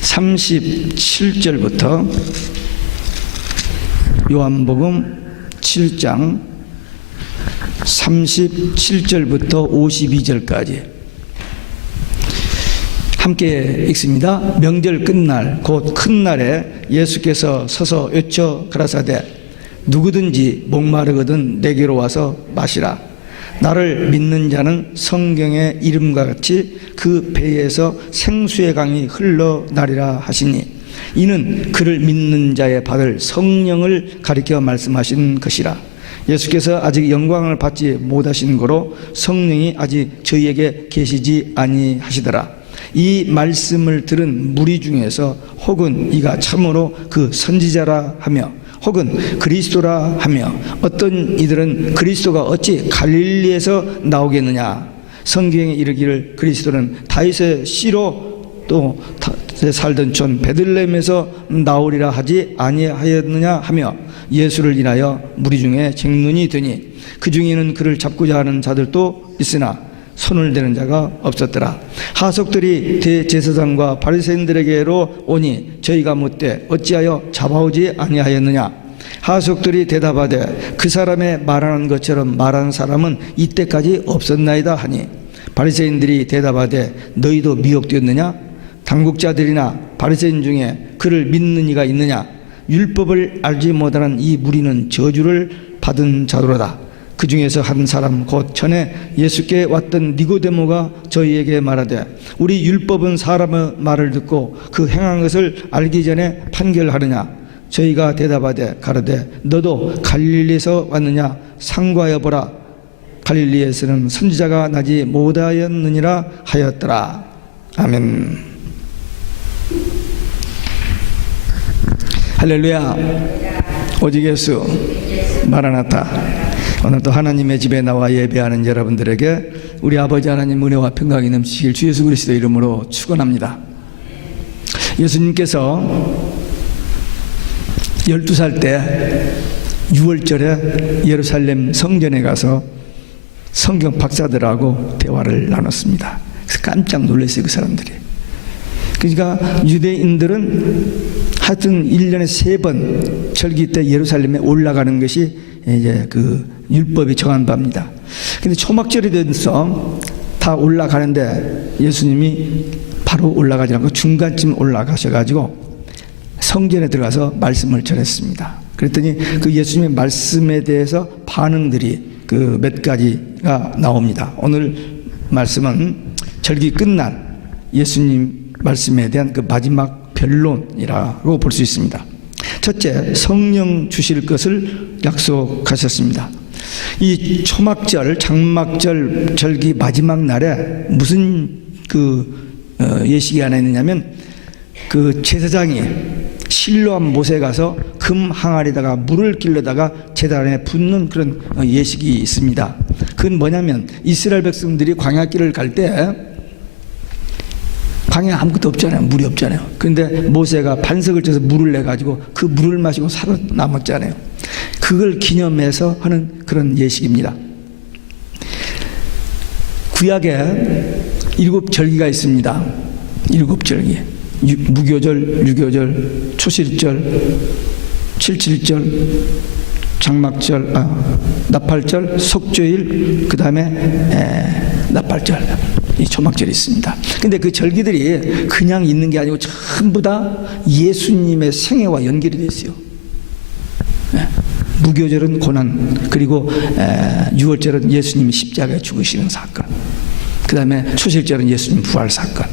37절부터 요한복음 7장 37절부터 52절까지 함께 읽습니다. 명절 끝날 곧 큰 날에 예수께서 서서 외쳐 가라사대 누구든지 목마르거든 내게로 와서 마시라. 나를 믿는 자는 성경의 이름과 같이 그 배에서 생수의 강이 흘러나리라 하시니 이는 그를 믿는 자의 받을 성령을 가리켜 말씀하신 것이라. 예수께서 아직 영광을 받지 못하신 거로 성령이 아직 저희에게 계시지 아니하시더라. 이 말씀을 들은 무리 중에서 혹은 이가 참으로 그 선지자라 하며 혹은 그리스도라 하며 어떤 이들은 그리스도가 어찌 갈릴리에서 나오겠느냐. 성경에 이르기를 그리스도는 다윗의 씨로 또 살던 촌 베들레헴에서 나오리라 하지 아니하였느냐 하며 예수를 인하여 무리 중에 쟁론이 되니 그 중에는 그를 잡고자 하는 자들도 있으나 손을 대는 자가 없었더라. 하석들이 대제사장과 바리새인들에게로 오니 저희가 묻되 어찌하여 잡아오지 아니하였느냐. 하석들이 대답하되 그 사람의 말하는 것처럼 말하는 사람은 이때까지 없었나이다 하니 바리새인들이 대답하되 너희도 미혹되었느냐. 당국자들이나 바리새인 중에 그를 믿는 이가 있느냐. 율법을 알지 못하는 이 무리는 저주를 받은 자로다. 그 중에서 한 사람 곧 전에 예수께 왔던 니고데모가 저희에게 말하되 우리 율법은 사람의 말을 듣고 그 행한 것을 알기 전에 판결하느냐. 저희가 대답하되 가로되 너도 갈릴리에서 왔느냐. 상고하여 보라. 갈릴리에서는 선지자가 나지 못하였느니라 하였더라. 아멘. 할렐루야. 오직 예수 마라나타. 오늘도 하나님의 집에 나와 예배하는 여러분들에게 우리 아버지 하나님 은혜와 평강이 넘치길 주 예수 그리스도 이름으로 축원합니다. 예수님께서 12살 때 6월절에 예루살렘 성전에 가서 성경 박사들하고 대화를 나눴습니다. 그래서 깜짝 놀랐어요, 그 사람들이. 그러니까 유대인들은 하여튼 1년에 3번 절기 때 예루살렘에 올라가는 것이 이제 그 율법이 정한 바입니다. 근데 초막절이 돼서 다 올라가는데 예수님이 바로 올라가지 않고 중간쯤 올라가셔가지고 성전에 들어가서 말씀을 전했습니다. 그랬더니 그 예수님의 말씀에 대해서 반응들이 그 몇 가지가 나옵니다. 오늘 말씀은 절기 끝날 예수님 말씀에 대한 그 마지막 변론이라고 볼 수 있습니다. 첫째, 성령 주실 것을 약속하셨습니다. 이 초막절, 장막절 절기 마지막 날에 무슨 예식이 하나 있느냐면 그 제사장이 실로암 못에 가서 금 항아리에다가 물을 길러다가 제단에 붓는 그런 예식이 있습니다. 그건 뭐냐면 이스라엘 백성들이 광야길을 갈 때 광야에 아무것도 없잖아요. 물이 없잖아요. 그런데 모세가 반석을 쳐서 물을 내가지고 그 물을 마시고 살아남았잖아요. 그걸 기념해서 하는 그런 예식입니다. 구약에 7절기가 있습니다. 7절기. 무교절, 유교절, 초실절, 칠칠절, 장막절, 나팔절, 속죄일, 그 다음에 나팔절, 이 초막절이 있습니다. 근데 그 절기들이 그냥 있는 게 아니고 전부 다 예수님의 생애와 연결이 되어 있어요. 무교절은 고난, 그리고 6월절은 예수님이 십자가에 죽으시는 사건, 그 다음에 초실절은 예수님 부활 사건,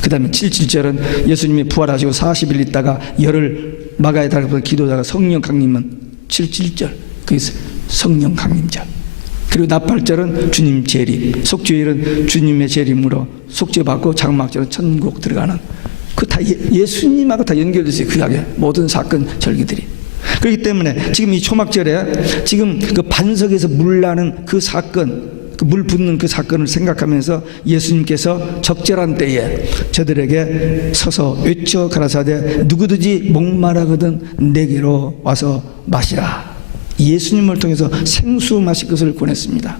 그 다음에 7.7절은 예수님이 부활하시고 40일 있다가 열을 마가에 달아서 기도하다가 성령 강림은 7.7절, 그게 성령 강림절. 그리고 나팔절은 주님 재림, 속죄일은 주님의 재림으로 속죄받고 장막절은 천국 들어가는, 그 다 예수님하고 다 연결됐어요. 그 약의 모든 사건 절기들이. 그렇기 때문에 지금 이 초막절에 지금 그 반석에서 물 나는 그 사건, 그 물 붓는 그 사건을 생각하면서 예수님께서 적절한 때에 저들에게 서서 외쳐 가라사대 누구든지 목마르거든 내게로 와서 마시라. 예수님을 통해서 생수 마실 것을 권했습니다.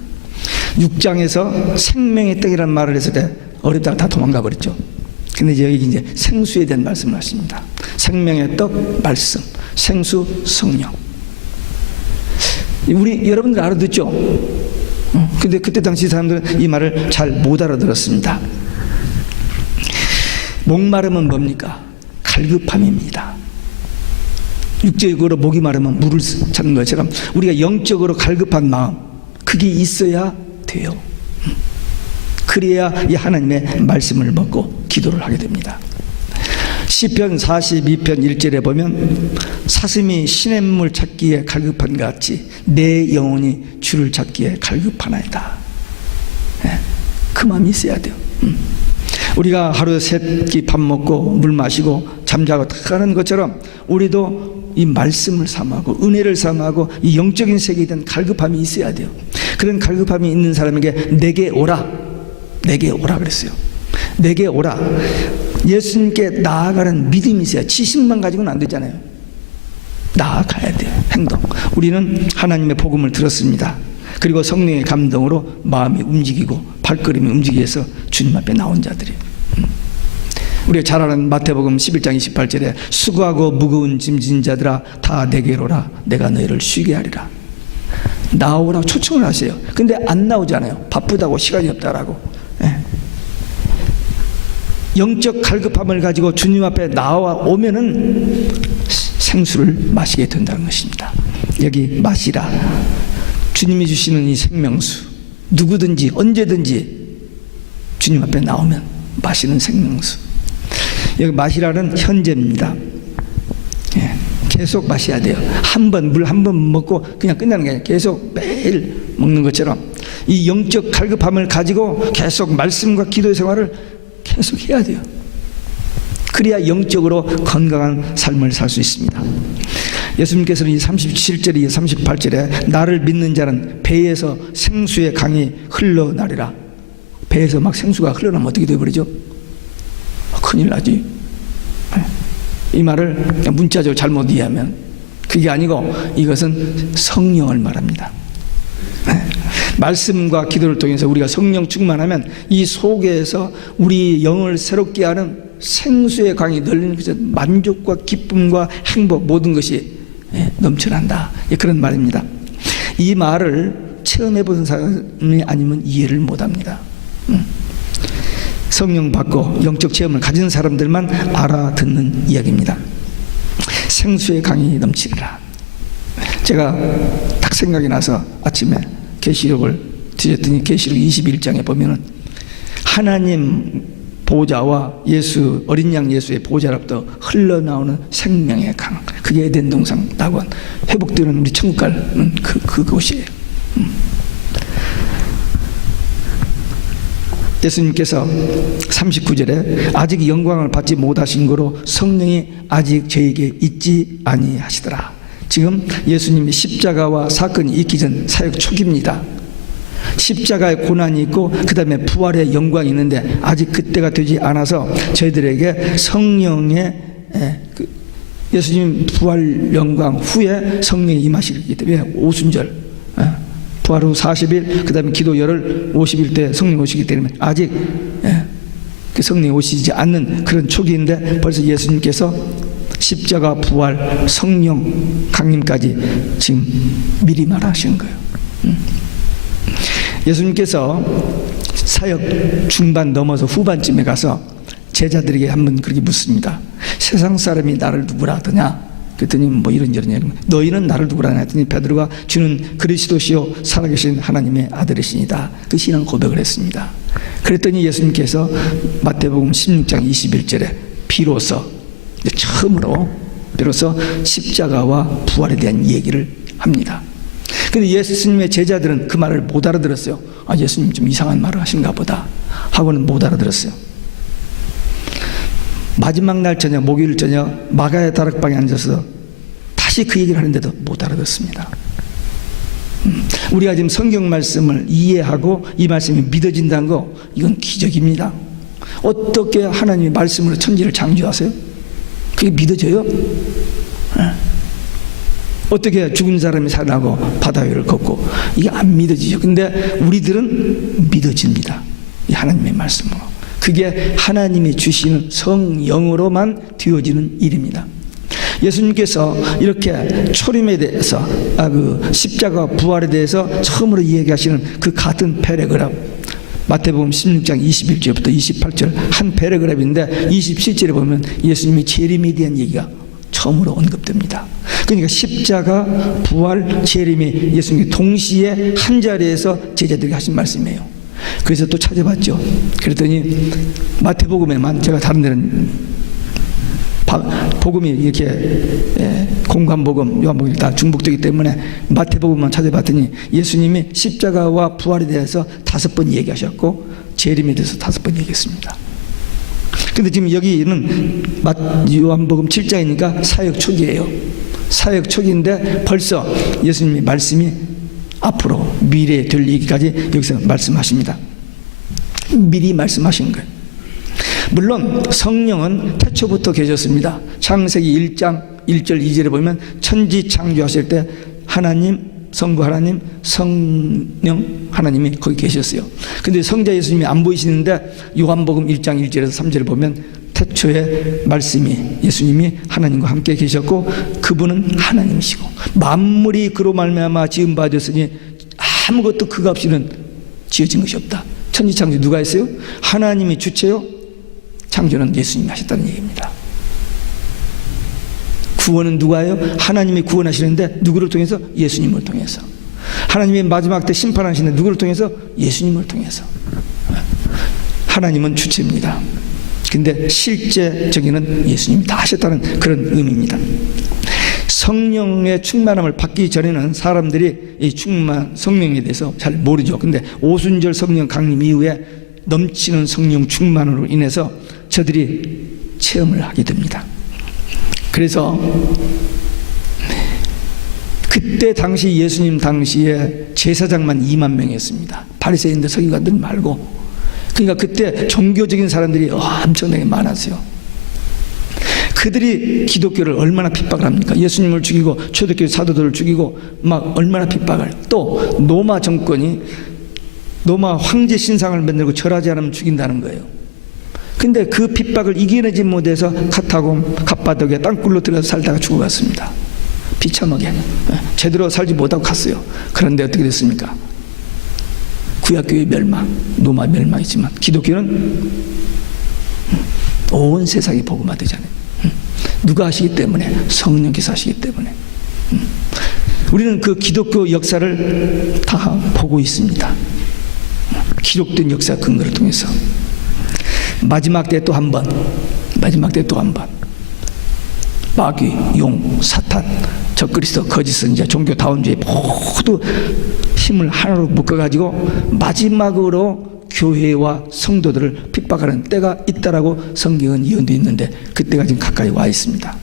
6장에서 생명의 떡이라는 말을 했을 때 어리다가 다 도망가 버렸죠. 근데 여기 이제 생수에 대한 말씀을 하십니다. 생명의 떡 말씀, 생수 성령. 우리 여러분들 알아듣죠? 근데 그때 당시 사람들은 이 말을 잘 못 알아들었습니다. 목마름은 뭡니까? 갈급함입니다. 육적으로 목이 마르면 물을 찾는 것처럼 우리가 영적으로 갈급한 마음, 그게 있어야 돼요. 그래야 이 하나님의 말씀을 먹고 기도를 하게 됩니다. 시편 42편 1절에 보면 사슴이 시냇물 찾기에 갈급한 것 같이 내 영혼이 주를 찾기에 갈급하나이다. 그 마음이 있어야 돼요. 우리가 하루 세 끼 밥 먹고 물 마시고 잠자고 다 하는 것처럼 우리도 이 말씀을 삼하고 은혜를 삼하고 이 영적인 세계에 대한 갈급함이 있어야 돼요. 그런 갈급함이 있는 사람에게 내게 오라, 내게 오라 그랬어요. 내게 오라. 예수님께 나아가는 믿음이 있어야. 지식만 가지고는 안 되잖아요. 나아가야 돼요. 행동. 우리는 하나님의 복음을 들었습니다. 그리고 성령의 감동으로 마음이 움직이고 발걸음이 움직여서 주님 앞에 나온 자들이에요. 우리가 잘 아는 마태복음 11장 28절에 수고하고 무거운 짐 진 자들아 다 내게로 오라 내가 너희를 쉬게 하리라. 나오라고 초청을 하세요. 근데 안 나오잖아요. 바쁘다고 시간이 없다라고. 영적 갈급함을 가지고 주님 앞에 나오면은 생수를 마시게 된다는 것입니다. 여기 마시라. 주님이 주시는 이 생명수, 누구든지 언제든지 주님 앞에 나오면 마시는 생명수. 여기 마시라는 현재입니다. 계속 마셔야 돼요. 물 한 번 먹고 그냥 끝나는 게 아니라 계속 매일 먹는 것처럼 이 영적 갈급함을 가지고 계속 말씀과 기도 생활을 계속 해야 돼요. 그래야 영적으로 건강한 삶을 살 수 있습니다. 예수님께서는 이 37절에 38절에 나를 믿는 자는 배에서 생수의 강이 흘러나리라. 배에서 막 생수가 흘러나면 어떻게 되어버리죠? 큰일 나지. 이 말을 문자적으로 잘못 이해하면 그게 아니고 이것은 성령을 말합니다. 말씀과 기도를 통해서 우리가 성령 충만하면 이 속에서 우리 영을 새롭게 하는 생수의 강이 널리는 것에 만족과 기쁨과 행복 모든 것이 넘쳐난다. 그런 말입니다. 이 말을 체험해 본 사람이 아니면 이해를 못합니다. 성령 받고 영적 체험을 가진 사람들만 알아듣는 이야기입니다. 생수의 강이 넘치리라. 제가 딱 생각이 나서 아침에 계시록을 드렸더니 계시록 21장에 보면은 하나님 보좌와 예수 어린 양 예수의 보좌로부터 흘러나오는 생명의 강, 그게 에덴 동산 낙원, 회복되는 우리 천국 가는 그곳이에요. 예수님께서 39절에 아직 영광을 받지 못하신 거로 성령이 아직 저에게 있지 아니하시더라. 지금 예수님이 십자가와 사건이 있기 전 사역 초기입니다. 십자가의 고난이 있고 그 다음에 부활의 영광이 있는데 아직 그때가 되지 않아서 저희들에게 성령의 예수님 부활 영광 후에 성령이 임하시기 때문에 오순절 부활 후 40일 그 다음에 기도 열흘 50일 때 성령 오시기 때문에 아직 그 성령이 오시지 않는 그런 초기인데 벌써 예수님께서 십자가 부활 성령 강림까지 지금 미리 말하신 거예요. 예수님께서 사역 중반 넘어서 후반쯤에 가서 제자들에게 한번 그렇게 묻습니다. 세상 사람이 나를 누구라 하더냐? 그랬더니 뭐 이런저런 너희는 나를 누구라 하냐 했더니 베드로가 주는 그리스도시요 살아계신 하나님의 아들이시니다. 그 신앙 고백을 했습니다. 그랬더니 예수님께서 마태복음 16장 21절에 비로소 십자가와 부활에 대한 얘기를 합니다. 근데 예수님의 제자들은 그 말을 못 알아들었어요. 아, 예수님 좀 이상한 말을 하신가 보다 하고는 못 알아들었어요. 마지막 날 저녁 목요일 저녁 마가의 다락방에 앉아서 다시 그 얘기를 하는데도 못 알아듣습니다. 우리가 지금 성경 말씀을 이해하고 이 말씀이 믿어진다는 거 이건 기적입니다. 어떻게 하나님이 말씀으로 천지를 창조하세요? 그게 믿어져요? 어떻게 죽은 사람이 살아나고 바다 위를 걷고 이게 안 믿어지죠. 근데 우리들은 믿어집니다. 이 하나님의 말씀으로. 그게 하나님이 주시는 성령으로만 되어지는 일입니다. 예수님께서 이렇게 초림에 대해서 그 십자가 부활에 대해서 처음으로 이야기하시는 그 같은 패러그раф, 마태복음 16장 21절부터 28절 한 패러그раф인데 27절에 보면 예수님이 재림에 대한 얘기가 처음으로 언급됩니다. 그러니까 십자가, 부활, 재림이 예수님이 동시에 한 자리에서 제자들에게 하신 말씀이에요. 그래서 또 찾아봤죠. 그랬더니 마태복음에만, 제가 다른 데는 복음이 이렇게 공관복음, 요한복음이 다 중복되기 때문에 마태복음만 찾아봤더니 예수님이 십자가와 부활에 대해서 5번 얘기하셨고 재림에 대해서 5번 얘기했습니다. 근데 지금 여기는 요한복음 7장이니까 사역 초기예요. 사역 초기인데 벌써 예수님의 말씀이 앞으로 미래에 될 얘기까지 여기서 말씀하십니다. 미리 말씀하신 거예요. 물론 성령은 태초부터 계셨습니다. 창세기 1장 1절 2절에 보면 천지 창조하실 때 하나님, 성부 하나님, 성령 하나님이 거기 계셨어요. 근데 성자 예수님이 안 보이시는데 요한복음 1장 1절에서 3절을 보면 태초에 말씀이, 예수님이 하나님과 함께 계셨고 그분은 하나님이시고 만물이 그로 말미암아 지음 받았으니 아무것도 그가 없이는 지어진 것이 없다. 천지 창조 누가 했어요? 하나님이 주체요, 창조는 예수님이 하셨다는 얘기입니다. 구원은 누가 해요? 하나님이 구원하시는데 누구를 통해서? 예수님을 통해서. 하나님이 마지막 때 심판하시는데 누구를 통해서? 예수님을 통해서. 하나님은 주체입니다. 근데 실제적인은 예수님이 다 하셨다는 그런 의미입니다. 성령의 충만함을 받기 전에는 사람들이 이 성령에 대해서 잘 모르죠. 근데 오순절 성령 강림 이후에 넘치는 성령 충만으로 인해서 저들이 체험을 하게 됩니다. 그래서 그때 당시 예수님 당시에 제사장만 2만 명이었습니다. 바리새인들, 서기관들 말고. 그러니까 그때 종교적인 사람들이 엄청나게 많았어요. 그들이 기독교를 얼마나 핍박을 합니까? 예수님을 죽이고 초대교회 사도들을 죽이고 막 얼마나 핍박을. 또 로마 정권이 로마 황제 신상을 만들고 절하지 않으면 죽인다는 거예요. 근데 그 핍박을 이겨내지 못해서 카타콤, 갑바독에 땅굴로 들어서 살다가 죽어갔습니다. 비참하게 제대로 살지 못하고 갔어요. 그런데 어떻게 됐습니까? 구약교회 멸망, 로마 멸망이지만 기독교는 온 세상이 복음화되잖아요. 누가 하시기 때문에? 성령께서 하시기 때문에. 우리는 그 기독교 역사를 다 보고 있습니다. 기록된 역사 근거를 통해서. 마지막 때 또 한 번, 마귀, 용, 사탄, 적그리스도, 거짓 선지자, 종교 다원주의 모두 힘을 하나로 묶어가지고 마지막으로 교회와 성도들을 핍박하는 때가 있다라고 성경은 예언되어 있는데 그때가 지금 가까이 와 있습니다.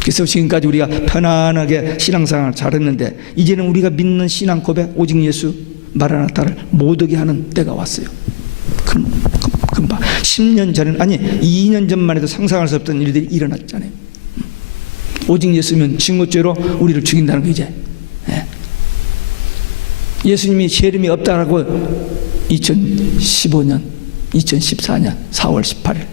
그래서 지금까지 우리가 편안하게 신앙생활을 잘했는데 이제는 우리가 믿는 신앙 고백, 오직 예수, 마라나타를 못 오게 하는 때가 왔어요. 금방 10년 전에, 아니 2년 전만 해도 상상할 수 없던 일들이 일어났잖아요. 오직 예수면 징후죄로 우리를 죽인다는 거. 이제 예수님이 재림이 없다라고 2015년 2014년 4월 18일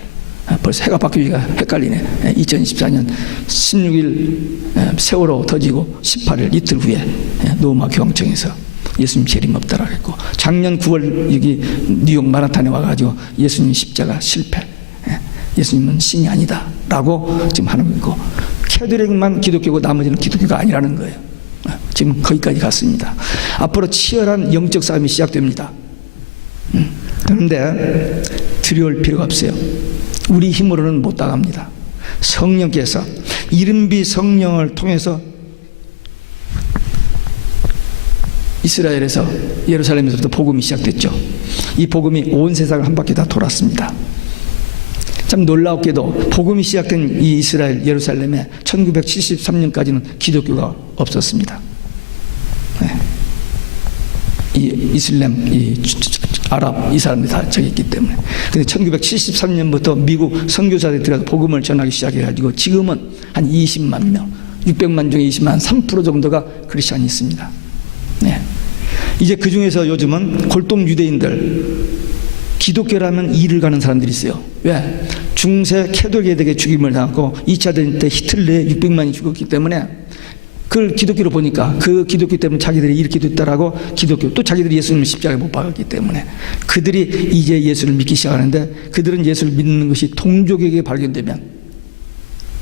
벌써 해가 바뀌기가 헷갈리네. 2014년 16일 세월호 터지고 18일 이틀 후에 로마 교황청에서 예수님 재림 없다라고 했고, 작년 9월 여기 뉴욕 마라탄에 와가지고 예수님 십자가 실패, 예수님은 신이 아니다 라고 지금 하는 거고, 캐톨릭만 기독교고 나머지는 기독교가 아니라는 거예요. 지금 거기까지 갔습니다. 앞으로 치열한 영적 싸움이 시작됩니다. 그런데 두려울 필요가 없어요. 우리 힘으로는 못 나갑니다. 성령께서, 이른비 성령을 통해서 이스라엘에서, 예루살렘에서부터 복음이 시작됐죠. 이 복음이 온 세상을 한 바퀴 다 돌았습니다. 참 놀랍게도 복음이 시작된 이 이스라엘, 예루살렘에 1973년까지는 기독교가 없었습니다. 이 이슬람, 이 아랍, 이 사람들이 다 저기 있기 때문에. 근데 1973년부터 미국 선교사들이 들어가서 복음을 전하기 시작해가지고 지금은 한 20만 명, 600만 중에 20만, 3% 정도가 크리스찬이 있습니다. 이제 그 중에서 요즘은 골동 유대인들, 기독교라면 이를 가는 사람들이 있어요. 왜? 중세 캐톨릭에게 죽임을 당하고 2차 대전 때 히틀러에 600만이 죽었기 때문에 그걸 기독교로 보니까 그 기독교 때문에 자기들이 이렇게 됐다라고 기독교, 또 자기들이 예수님을 십자가에 못 박았기 때문에 그들이 이제 예수를 믿기 시작하는데, 그들은 예수를 믿는 것이 동족에게 발견되면,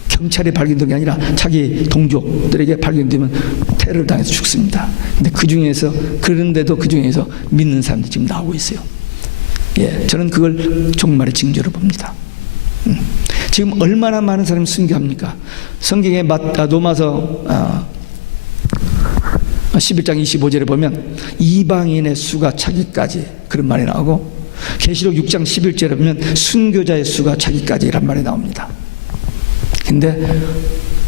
경찰에 발견된 게 아니라 자기 동족들에게 발견되면 테러를 당해서 죽습니다. 근데 그런데도 그 중에서 믿는 사람들이 지금 나오고 있어요. 예, 저는 그걸 종말의 징조로 봅니다. 지금 얼마나 많은 사람이 순교합니까? 성경에 로마서 11장 25절에 보면 이방인의 수가 차기까지 그런 말이 나오고, 계시록 6장 11절에 보면 순교자의 수가 차기까지 이란 말이 나옵니다. 근데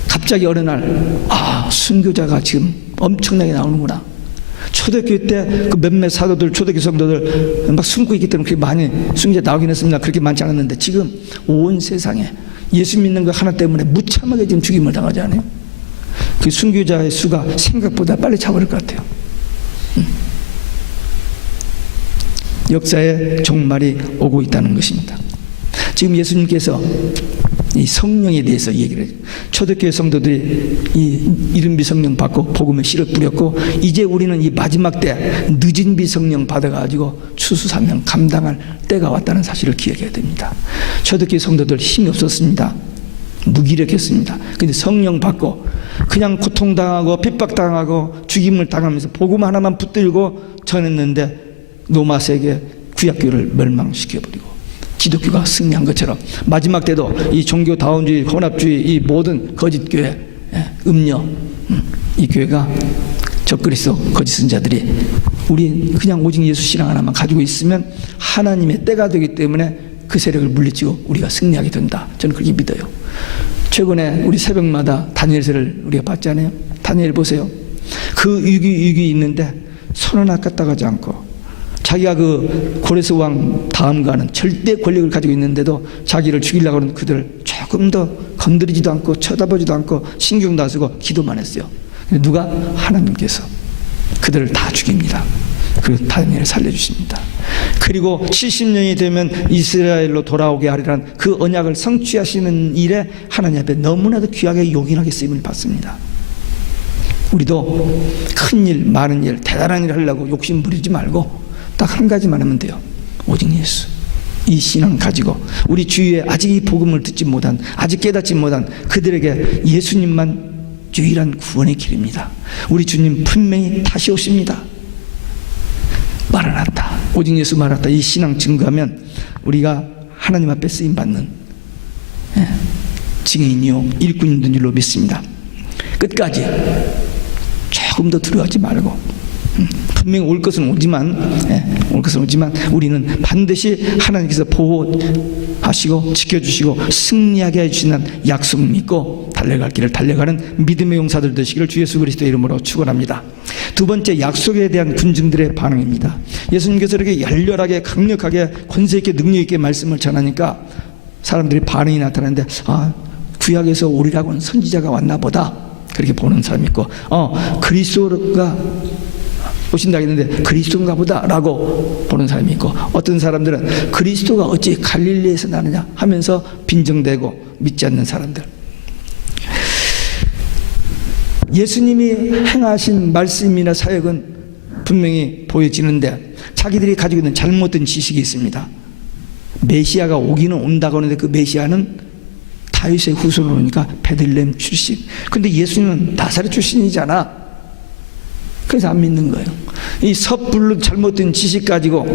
갑자기 어느 날 순교자가 지금 엄청나게 나오는구나. 초대교회 때 그 몇몇 사도들, 초대교회 성도들 막 숨고 있기 때문에 그렇게 많이 순교자 나오긴 했습니다. 그렇게 많지 않았는데 지금 온 세상에 예수 믿는 거 하나 때문에 무참하게 지금 죽임을 당하지 않아요? 그 순교자의 수가 생각보다 빨리 차버릴 것 같아요. 역사의 종말이 오고 있다는 것입니다. 지금 예수님께서 이 성령에 대해서 얘기를 해요. 초대교회 성도들이 이 이른비 성령 받고 복음의 씨를 뿌렸고, 이제 우리는 이 마지막 때 늦은 비 성령 받아가지고 추수사명 감당할 때가 왔다는 사실을 기억해야 됩니다. 초대교회 성도들 힘이 없었습니다. 무기력했습니다. 근데 성령 받고 그냥 고통당하고 핍박당하고 죽임을 당하면서 복음 하나만 붙들고 전했는데 로마세계 구약교를 멸망시켜버리고 기독교가 승리한 것처럼 마지막 때도 이 종교다원주의, 혼합주의, 이 모든 거짓교회, 음료, 이 교회가 적그리스도 거짓 선자들이 우리 그냥 오직 예수 신앙 하나만 가지고 있으면 하나님의 때가 되기 때문에 그 세력을 물리치고 우리가 승리하게 된다. 저는 그렇게 믿어요. 최근에 우리 새벽마다 다니엘서를 우리가 봤잖아요. 다니엘 보세요. 그 위기 있는데 손 하나 까딱하지 않고, 자기가 그 고레스 왕 다음과는 절대 권력을 가지고 있는데도 자기를 죽이려고 하는 그들을 조금 더 건드리지도 않고 쳐다보지도 않고 신경도 안 쓰고 기도만 했어요. 근데 누가? 하나님께서 그들을 다 죽입니다. 그리고 다니엘을 살려주십니다. 그리고 70년이 되면 이스라엘로 돌아오게 하리라는 그 언약을 성취하시는 일에 하나님 앞에 너무나도 귀하게 요긴하게 쓰임을 받습니다. 우리도 큰 일, 많은 일, 대단한 일 하려고 욕심 부리지 말고 딱 한 가지만 하면 돼요. 오직 예수. 이 신앙 가지고 우리 주위에 아직 이 복음을 듣지 못한, 아직 깨닫지 못한 그들에게 예수님만 유일한 구원의 길입니다. 우리 주님 분명히 다시 오십니다. 마라나타, 오직 예수 마라나타, 이 신앙 증거하면 우리가 하나님 앞에 쓰임받는 증인이요 일꾼이 된 줄로 믿습니다. 끝까지 조금 더 두려워하지 말고, 분명히 올 것은 오지만 우리는 반드시 하나님께서 보호하시고 지켜주시고 승리하게 해주시는 약속 믿고 달려갈 길을 달려가는 믿음의 용사들 되시기를 주 예수 그리스도의 이름으로 축원합니다. 두 번째, 약속에 대한 군중들의 반응입니다. 예수님께서 이렇게 열렬하게 강력하게 권세 있게 능력 있게 말씀을 전하니까 사람들이 반응이 나타나는데, 구약에서 오리라고는 선지자가 왔나 보다, 그렇게 보는 사람이 있고, 그리스도가 오신다 했는데 그리스도인가 보다 라고 보는 사람이 있고, 어떤 사람들은 그리스도가 어찌 갈릴리에서 나느냐 하면서 빈정대고 믿지 않는 사람들. 예수님이 행하신 말씀이나 사역은 분명히 보여지는데 자기들이 가지고 있는 잘못된 지식이 있습니다. 메시아가 오기는 온다고 하는데 그 메시아는 다윗의 후손으로 오니까 베들레헴 출신. 근데 예수님은 나사렛 출신이잖아. 그래서 안 믿는 거예요. 이 섣불로 잘못된 지식 가지고.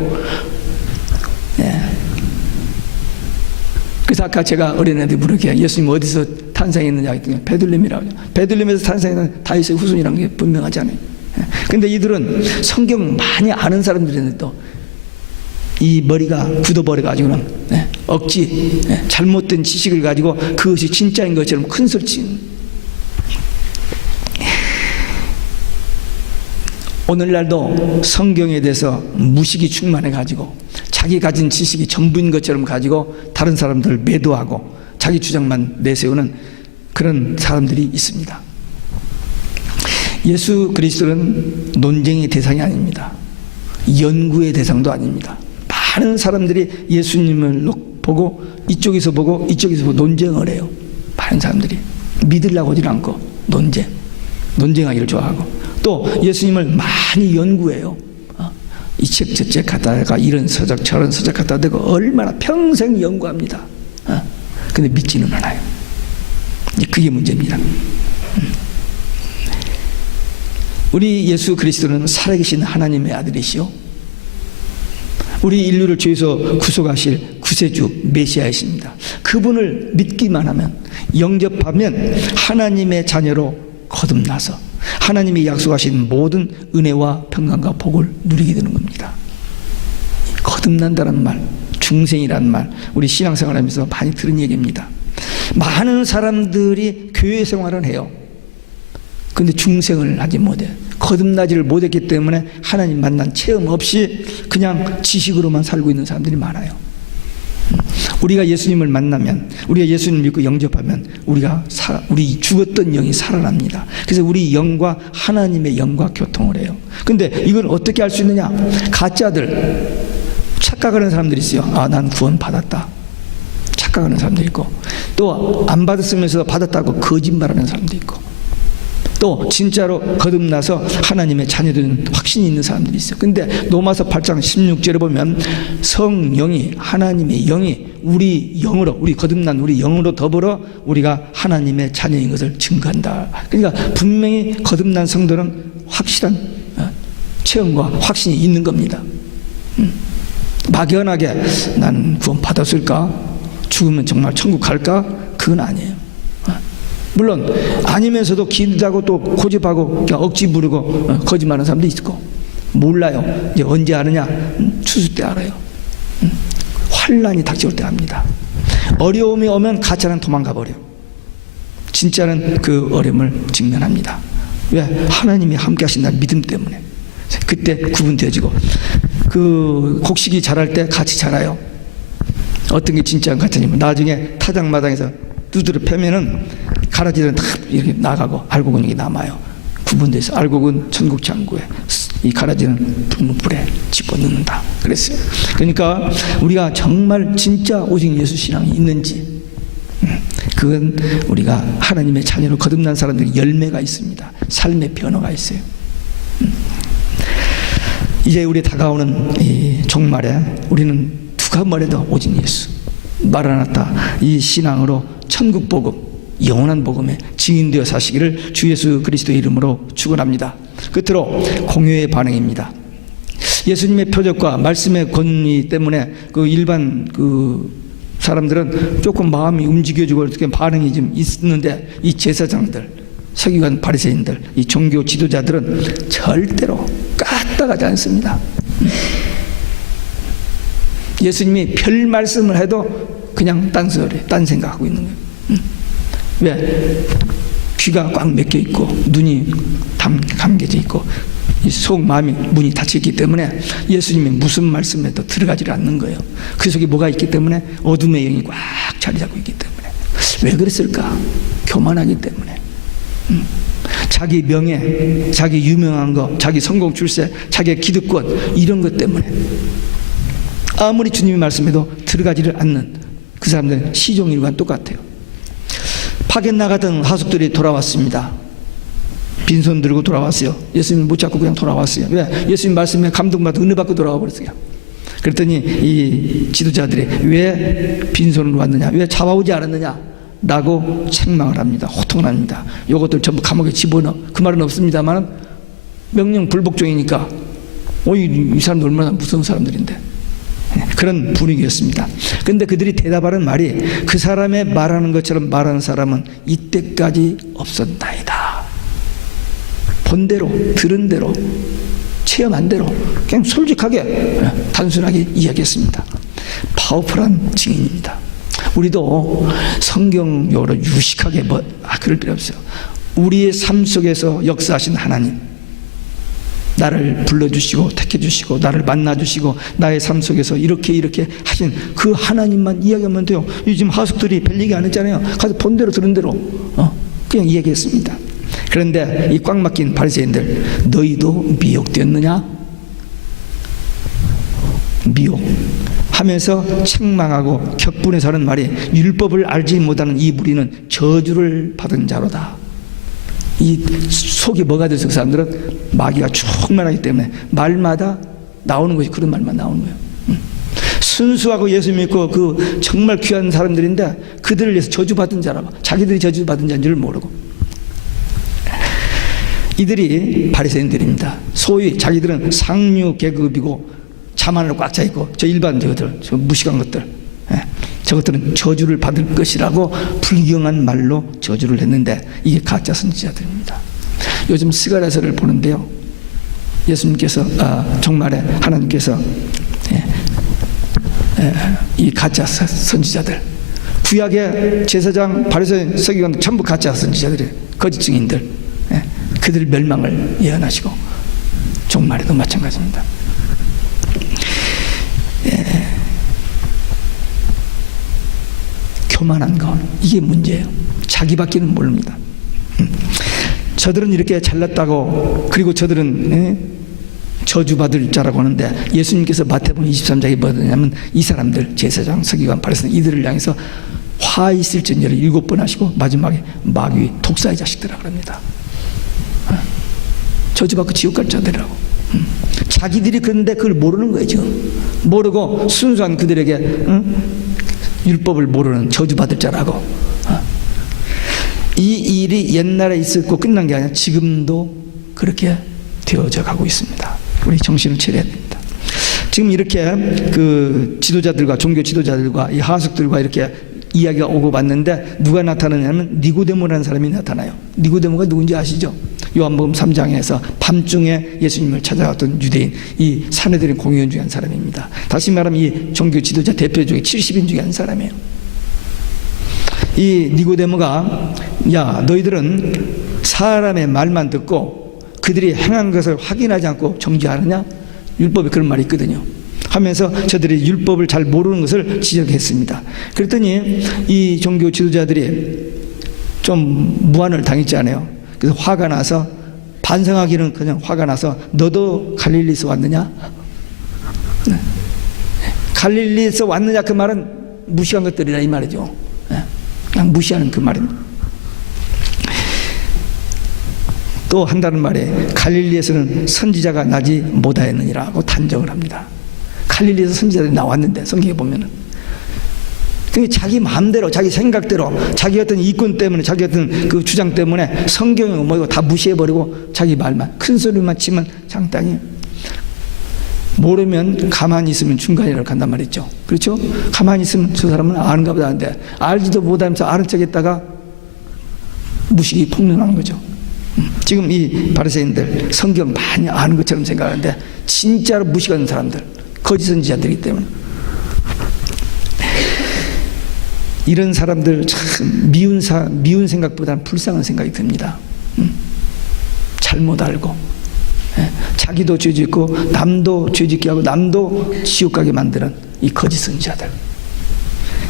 그래서 아까 제가 어린애들 물었게 예수님 어디서 탄생했느냐 했더니 베들레헴이라고. 베들레헴에서 탄생했는 다윗의 후손이라는 게 분명하잖아요. 근데 이들은 성경 많이 아는 사람들인데 또 이 머리가 굳어버려가지고는 억지 잘못된 지식을 가지고 그것이 진짜인 것처럼 큰 소리 치는. 오늘날도 성경에 대해서 무식이 충만해가지고 자기 가진 지식이 전부인 것처럼 가지고 다른 사람들을 매도하고 자기 주장만 내세우는 그런 사람들이 있습니다. 예수 그리스도는 논쟁의 대상이 아닙니다. 연구의 대상도 아닙니다. 많은 사람들이 예수님을 보고 이쪽에서 보고 이쪽에서 보고 논쟁을 해요. 많은 사람들이 믿으려고 하지 않고 논쟁하기를 좋아하고, 또 예수님을 많이 연구해요. 이 책 저 책 갖다가 이런 서적 저런 서적 갖다 대고 얼마나 평생 연구합니다. 근데 믿지는 않아요. 그게 문제입니다. 우리 예수 그리스도는 살아계신 하나님의 아들이시오, 우리 인류를 죄에서 구속하실 구세주 메시아이십니다. 그분을 믿기만 하면, 영접하면 하나님의 자녀로 거듭나서 하나님이 약속하신 모든 은혜와 평강과 복을 누리게 되는 겁니다. 거듭난다는 말, 중생이라는 말, 우리 신앙생활하면서 많이 들은 얘기입니다. 많은 사람들이 교회 생활을 해요. 근데 중생을 하지 못해. 거듭나지를 못했기 때문에 하나님 만난 체험 없이 그냥 지식으로만 살고 있는 사람들이 많아요. 우리가 예수님을 만나면, 우리가 예수님을 믿고 영접하면 우리 죽었던 영이 살아납니다. 그래서 우리 영과 하나님의 영과 교통을 해요. 근데 이걸 어떻게 할 수 있느냐? 가짜들, 착각하는 사람들이 있어요. 난 구원 받았다 착각하는 사람도 있고, 또 안 받았으면서 받았다고 거짓말하는 사람도 있고, 또 진짜로 거듭나서 하나님의 자녀된 확신이 있는 사람들이 있어요. 근데 로마서 8장 16절에 보면 성령이, 하나님의 영이 우리 영으로, 우리 거듭난 우리 영으로 더불어 우리가 하나님의 자녀인 것을 증거한다. 그러니까 분명히 거듭난 성도는 확실한 체험과 확신이 있는 겁니다. 막연하게 난 구원 받았을까? 죽으면 정말 천국 갈까? 그건 아니에요. 물론 아니면서도 기도하고 또 고집하고 억지 부르고 거짓말하는 사람도 있고, 몰라요. 이제 언제 아느냐? 추수 때 알아요. 환난이 닥쳐올 때 압니다. 어려움이 오면 가짜는 도망가 버려. 진짜는 그 어려움을 직면합니다. 왜? 하나님이 함께 하신다는 믿음 때문에. 그때 구분되어지고, 그 곡식이 자랄 때 같이 자라요. 어떤 게 진짜 가짜냐면, 나중에 타작마당에서 두드려 패면은 가라지들은 다 이렇게 나가고 알곡은 여기 남아요. 구분돼서 알곡은 천국 창고에, 이 가라지는 불에 집어넣는다 그랬어요. 그러니까 우리가 정말 진짜 오직 예수 신앙이 있는지, 그건 우리가 하나님의 자녀로 거듭난 사람들의 열매가 있습니다. 삶의 변화가 있어요. 이제 우리 다가오는 이 종말에 우리는 누가 뭐래도 오직 예수, 마라나타, 이 신앙으로 천국 복음, 영원한 복음에 증인되어 사시기를 주 예수 그리스도의 이름으로 축원합니다. 끝으로 공효의 반응입니다. 예수님의 표적과 말씀의 권위 때문에 그 일반 사람들은 조금 마음이 움직여지고 이렇게 반응이 좀 있는데, 이 제사장들, 서기관 바리새인들, 이 종교 지도자들은 절대로 까딱하지 않습니다. 예수님이 별 말씀을 해도 그냥 딴소리, 딴 생각하고 있는 거예요. 왜? 귀가 꽉 막혀 있고, 눈이 감겨져 있고, 이 속 마음이 문이 닫혀있기 때문에 예수님이 무슨 말씀에도 들어가지 않는 거예요. 그 속에 뭐가 있기 때문에? 어둠의 영이 꽉 자리 잡고 있기 때문에. 왜 그랬을까? 교만하기 때문에. 자기 명예, 자기 유명한 거, 자기 성공 출세, 자기의 기득권, 이런 것 때문에 아무리 주님의 말씀에도 들어가지를 않는 그 사람들은 시종일관 똑같아요. 파견 나가던 하숙들이 돌아왔습니다. 빈손 들고 돌아왔어요. 예수님 못 잡고 그냥 돌아왔어요. 왜? 예수님 말씀에 감동받고 은혜 받고 돌아와 버렸어요. 그랬더니 이 지도자들이 왜 빈손으로 왔느냐, 왜 잡아오지 않았느냐 라고 책망을 합니다. 호통을 합니다. 이것들 전부 감옥에 집어넣어. 그 말은 없습니다만 명령 불복종이니까 이 사람들 얼마나 무서운 사람들인데, 그런 분위기였습니다. 그런데 그들이 대답하는 말이, 그 사람의 말하는 것처럼 말하는 사람은 이때까지 없었나이다. 본 대로, 들은 대로, 체험한 대로 그냥 솔직하게 단순하게 이야기했습니다. 파워풀한 증인입니다. 우리도 성경용어로 유식하게 그럴 필요 없어요. 우리의 삶 속에서 역사하신 하나님, 나를 불러주시고 택해주시고 나를 만나주시고 나의 삶 속에서 이렇게 하신 그 하나님만 이야기하면 돼요. 요즘 하숙들이 별 얘기 안 했잖아요. 가서 본 대로 들은 대로 그냥 이야기했습니다. 그런데 이 꽉 막힌 바리새인들, 너희도 미혹되었느냐? 미혹. 하면서 책망하고 격분해서 하는 말이 율법을 알지 못하는 이 무리는 저주를 받은 자로다. 이 속에 뭐가 들어서 그 사람들은 마귀가 충만하기 때문에 말마다 나오는 것이 그런 말만 나오는 거예요. 순수하고 예수 믿고 그 정말 귀한 사람들인데 그들을 위해서 저주받은 자라고, 자기들이 저주받은 자인 줄 모르고. 이들이 바리새인들입니다. 소위 자기들은 상류 계급이고 자만으로 꽉 차 있고 저 일반 저것들, 저 무식한 것들, 저것들은 저주를 받을 것이라고 불경한 말로 저주를 했는데 이게 가짜 선지자들입니다. 요즘 스가랴서를 보는데요, 예수님께서 정말에 하나님께서 이 가짜 선지자들, 구약의 제사장, 바리새인, 서기관 전부 가짜 선지자들이 거짓 증인들, 그들 멸망을 예언하시고 종말에도 마찬가지입니다. 교만한 것, 이게 문제예요. 자기밖에는 모릅니다. 저들은 이렇게 잘났다고, 그리고 저들은 저주받을 자라고 하는데 예수님께서 마태복음 23장에 뭐냐면 이 사람들, 제사장, 서기관, 바리새인 이들을 향해서 화 있을지니를 7번 하시고 마지막에 마귀 독사의 자식들이라고 합니다. 저주받고 지옥 갈 자들이라고. 자기들이 그런데 그걸 모르는 거예요. 지금 모르고 순수한 그들에게 율법을 모르는 저주받을 자라고. 이 일이 옛날에 있었고 끝난 게 아니라 지금도 그렇게 되어져 가고 있습니다. 우리 정신을 차려야 됩니다. 지금 이렇게 그 지도자들과, 종교 지도자들과 이 하석들과 이렇게 이야기가 오고 갔는데 누가 나타나냐면 니고데모라는 사람이 나타나요. 니고데모가 누군지 아시죠? 요한복음 3장에서 밤중에 예수님을 찾아왔던 유대인, 이 사내들의 공의원 중에 한 사람입니다. 다시 말하면 이 종교 지도자 대표 중에 70인 중에 한 사람이에요. 이 니고데모가, 야, 너희들은 사람의 말만 듣고 그들이 행한 것을 확인하지 않고 정죄하느냐? 율법에 그런 말이 있거든요. 하면서 저들이 율법을 잘 모르는 것을 지적했습니다. 그랬더니 이 종교 지도자들이 좀 무안을 당했지 않아요. 그래서 화가 나서, 반성하기는 그냥 화가 나서 너도 갈릴리에서 왔느냐? 갈릴리에서 왔느냐, 그 말은 무시한 것들이라 이 말이죠. 그냥 무시하는 그 말입니다. 또 한다는 말에 갈릴리에서는 선지자가 나지 못하였느니라고 단정을 합니다. 갈릴리에서 선지자들이 나왔는데 성경에 보면은 자기 마음대로, 자기 생각대로, 자기 어떤 이권 때문에, 자기 어떤 그 주장 때문에 성경을 뭐 다 무시해버리고 자기 말만, 큰 소리만 치면 장땅이, 모르면 가만히 있으면 중간이라고 한단 말이죠. 그렇죠? 가만히 있으면 저 사람은 아는가 보다 하는데 알지도 못하면서 아는 척했다가 무식이 폭로하는 거죠. 지금 이 바리새인들 성경 많이 아는 것처럼 생각하는데 진짜로 무식한 사람들, 거짓 선지자들이기 때문에. 이런 사람들 참 미운 생각보다는 불쌍한 생각이 듭니다. 잘못 알고, 자기도 죄짓고 남도 죄짓게 하고 남도 지옥 가게 만드는 이 거짓 선지자들,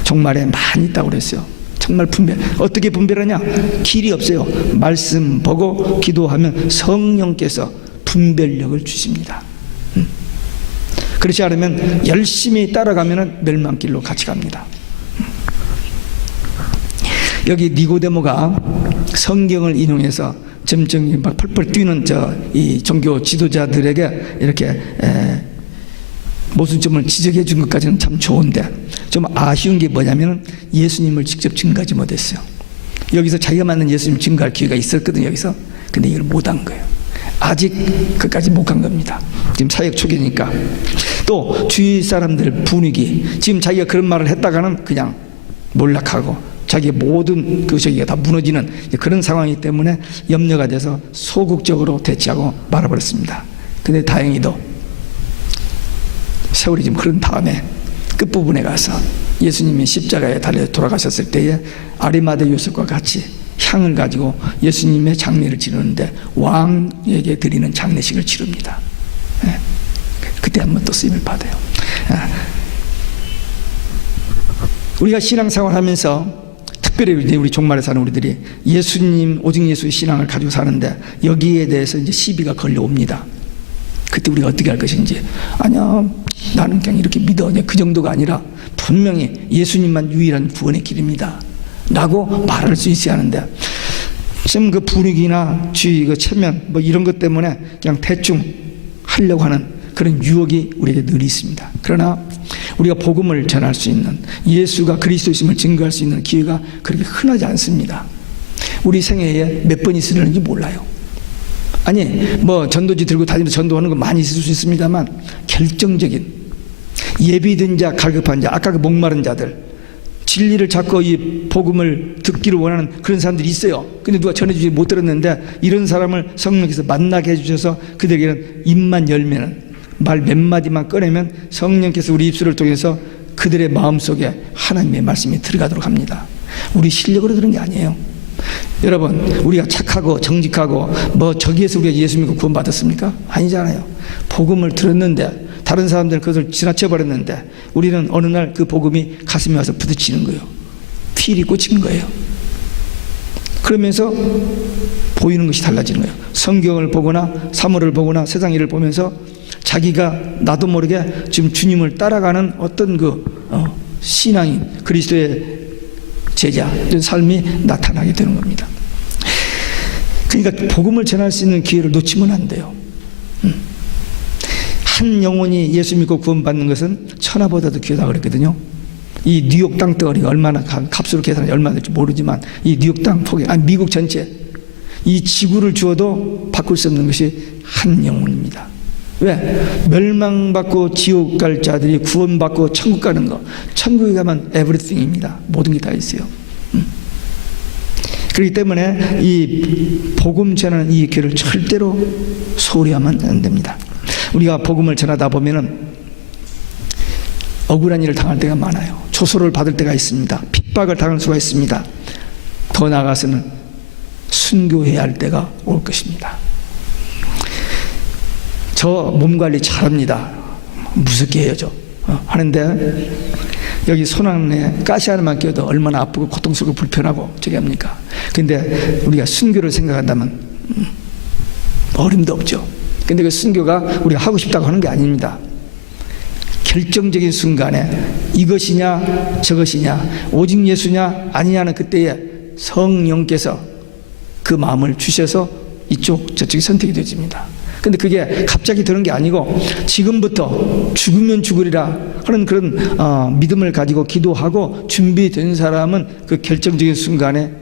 종말에 많이 있다고 그랬어요. 정말 분별. 어떻게 분별하냐? 길이 없어요. 말씀 보고 기도하면 성령께서 분별력을 주십니다. 그렇지 않으면 열심히 따라가면 멸망길로 같이 갑니다. 여기 니고데모가 성경을 인용해서 점점 막 펄펄 뛰는 이 종교 지도자들에게 이렇게 모순점을 지적해 준 것까지는 참 좋은데 좀 아쉬운 게 뭐냐면 예수님을 직접 증거하지 못했어요. 여기서 자기가 맞는 예수님 증거할 기회가 있었거든요. 여기서. 근데 이걸 못한 거예요. 아직 그까지 못 간 겁니다. 지금 사역 초기니까. 또 주위 사람들 분위기, 지금 자기가 그런 말을 했다가는 그냥 몰락하고 자기의 모든 그 저기가 다 무너지는 그런 상황이기 때문에 염려가 돼서 소극적으로 대치하고 말아버렸습니다. 근데 다행히도 세월이 좀 흐른 다음에 끝부분에 가서 예수님이 십자가에 달려 돌아가셨을 때에 아리마대 요셉과 같이 향을 가지고 예수님의 장례를 치르는데 왕에게 드리는 장례식을 치릅니다. 그때 한번 또 쓰임을 받아요. 우리가 신앙생활 하면서 특별히 우리 종말에 사는 우리들이 예수님, 오직 예수의 신앙을 가지고 사는데 여기에 대해서 이제 시비가 걸려옵니다. 그때 우리가 어떻게 할 것인지. 아니야, 나는 그냥 이렇게 믿어. 그 정도가 아니라 분명히 예수님만 유일한 구원의 길입니다 라고 말할 수 있어야 하는데, 지금 그 분위기나 주의, 그 체면 뭐 이런 것 때문에 그냥 대충 하려고 하는 그런 유혹이 우리에게 늘 있습니다. 그러나 우리가 복음을 전할 수 있는, 예수가 그리스도이심을 증거할 수 있는 기회가 그렇게 흔하지 않습니다. 우리 생애에 몇 번 있으려는지 몰라요. 아니 뭐 전도지 들고 다니면서 전도하는 거 많이 있을 수 있습니다만, 결정적인 예비된 자, 갈급한 자, 아까 그 목마른 자들, 진리를 찾고 이 복음을 듣기를 원하는 그런 사람들이 있어요. 근데 누가 전해주지 못 들었는데, 이런 사람을 성령께서 만나게 해주셔서 그들에게는 입만 열면은, 말 몇 마디만 꺼내면 성령께서 우리 입술을 통해서 그들의 마음속에 하나님의 말씀이 들어가도록 합니다. 우리 실력으로 그런 게 아니에요. 여러분, 우리가 착하고 정직하고 뭐 저기에서 우리가 예수 믿고 구원받았습니까? 아니잖아요. 복음을 들었는데 다른 사람들은 그것을 지나쳐 버렸는데, 우리는 어느 날 그 복음이 가슴에 와서 부딪히는 거예요. 필이 꽂힌 거예요. 그러면서 보이는 것이 달라지는 거예요. 성경을 보거나 사물을 보거나 세상 일을 보면서 자기가 나도 모르게 지금 주님을 따라가는 어떤 신앙인, 그리스도의 제자, 이런 삶이 나타나게 되는 겁니다. 그러니까 복음을 전할 수 있는 기회를 놓치면 안 돼요. 한 영혼이 예수 믿고 구원받는 것은 천하보다도 귀하다고 그랬거든요. 이 뉴욕 땅덩어리가 얼마나 값으로 계산하지 얼마나 될지 모르지만, 이 뉴욕 땅 폭이, 미국 전체, 이 지구를 주어도 바꿀 수 없는 것이 한 영혼입니다. 왜? 멸망받고 지옥 갈 자들이 구원받고 천국 가는 거, 천국에 가면 everything입니다. 모든 게 다 있어요. 그렇기 때문에 이 복음 전하는 이 기회를 절대로 소홀히 하면 안 됩니다. 우리가 복음을 전하다 보면은 억울한 일을 당할 때가 많아요. 조소를 받을 때가 있습니다. 핍박을 당할 수가 있습니다. 더 나아가서는 순교해야 할 때가 올 것입니다. 저 몸 관리 잘합니다. 무섭게 해야죠. 하는데 여기 손 안에 가시 하나만 껴도 얼마나 아프고 고통스럽고 불편하고 저기 합니까? 근데 우리가 순교를 생각한다면 어림도 없죠. 근데 그 순교가 우리가 하고 싶다고 하는 게 아닙니다. 결정적인 순간에 이것이냐 저것이냐, 오직 예수냐 아니냐는 그때에 성령께서 그 마음을 주셔서 이쪽 저쪽이 선택이 되어집니다. 근데 그게 갑자기 되는 게 아니고, 지금부터 죽으면 죽으리라 하는 그런 믿음을 가지고 기도하고 준비된 사람은 그 결정적인 순간에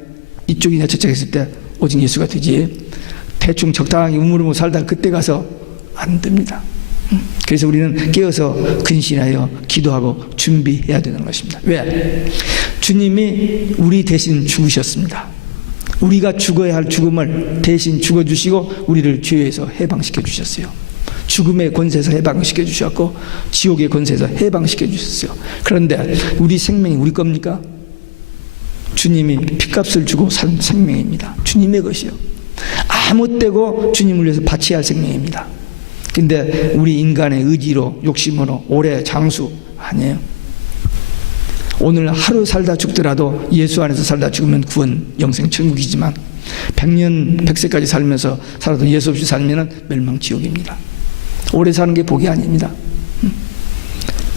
이쪽이냐 저쪽이 했을 때 오직 예수가 되지, 대충 적당하게 우물우물 살다가 그때 가서 안 됩니다. 그래서 우리는 깨어서 근신하여 기도하고 준비해야 되는 것입니다. 왜? 주님이 우리 대신 죽으셨습니다. 우리가 죽어야 할 죽음을 대신 죽어주시고 우리를 죄에서 해방시켜 주셨어요. 죽음의 권세에서 해방시켜 주셨고 지옥의 권세에서 해방시켜 주셨어요. 그런데 우리 생명이 우리 겁니까? 주님이 핏값을 주고 산 생명입니다. 주님의 것이요. 아무 때고 주님을 위해서 바쳐야 할 생명입니다. 근데 우리 인간의 의지로, 욕심으로, 오래 장수 아니에요. 오늘 하루 살다 죽더라도 예수 안에서 살다 죽으면 구원, 영생, 천국이지만 100년, 100세까지 살면서 살아도 예수 없이 살면 멸망, 지옥입니다. 오래 사는 게 복이 아닙니다.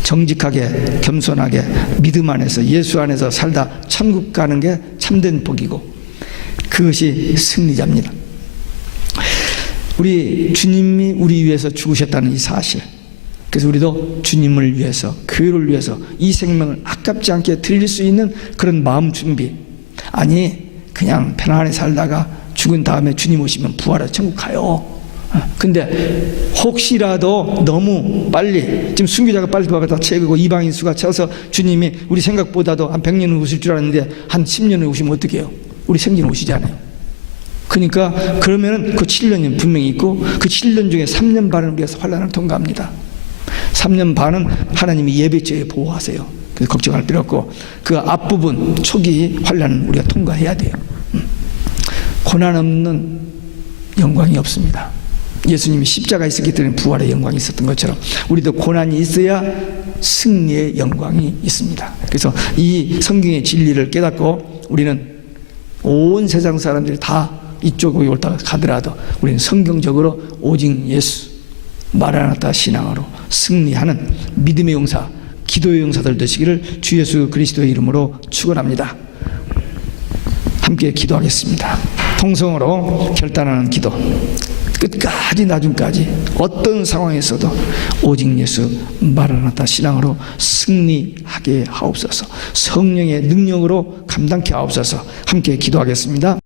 정직하게, 겸손하게, 믿음 안에서, 예수 안에서 살다 천국 가는 게 참된 복이고 그것이 승리자입니다. 우리 주님이 우리 위해서 죽으셨다는 이 사실, 그래서 우리도 주님을 위해서, 교회를 위해서 이 생명을 아깝지 않게 드릴 수 있는 그런 마음 준비, 아니 그냥 편안하게 살다가 죽은 다음에 주님 오시면 부활해서 천국 가요. 근데 혹시라도 너무 빨리, 지금 순교자가 빨리 도와가다 채우고 이방인 수가 차서 주님이 우리 생각보다도 한 100년 후 오실 줄 알았는데 한 10년 후에 오시면 어떻게 해요? 우리 생전 오시잖아요. 그러니까 그러면은 그 7년이 분명히 있고 그 7년 중에 3년 반은 우리가 환난을 통과합니다. 3년 반은 하나님이 예배죄에 보호하세요. 그래서 걱정할 필요 없고 그 앞부분 초기 환난은 우리가 통과해야 돼요. 고난 없는 영광이 없습니다. 예수님이 십자가에 있었기 때문에 부활의 영광이 있었던 것처럼 우리도 고난이 있어야 승리의 영광이 있습니다. 그래서 이 성경의 진리를 깨닫고 우리는 온 세상 사람들이 다 이쪽으로 올다가 가더라도 우리는 성경적으로 오직 예수, 마라나타 신앙으로 승리하는 믿음의 용사, 기도의 용사들 되시기를 주 예수 그리스도의 이름으로 축원합니다. 함께 기도하겠습니다. 통성으로 결단하는 기도. 끝까지 나중까지 어떤 상황에서도 오직 예수 마라나타 신앙으로 승리하게 하옵소서. 성령의 능력으로 감당케 하옵소서. 함께 기도하겠습니다.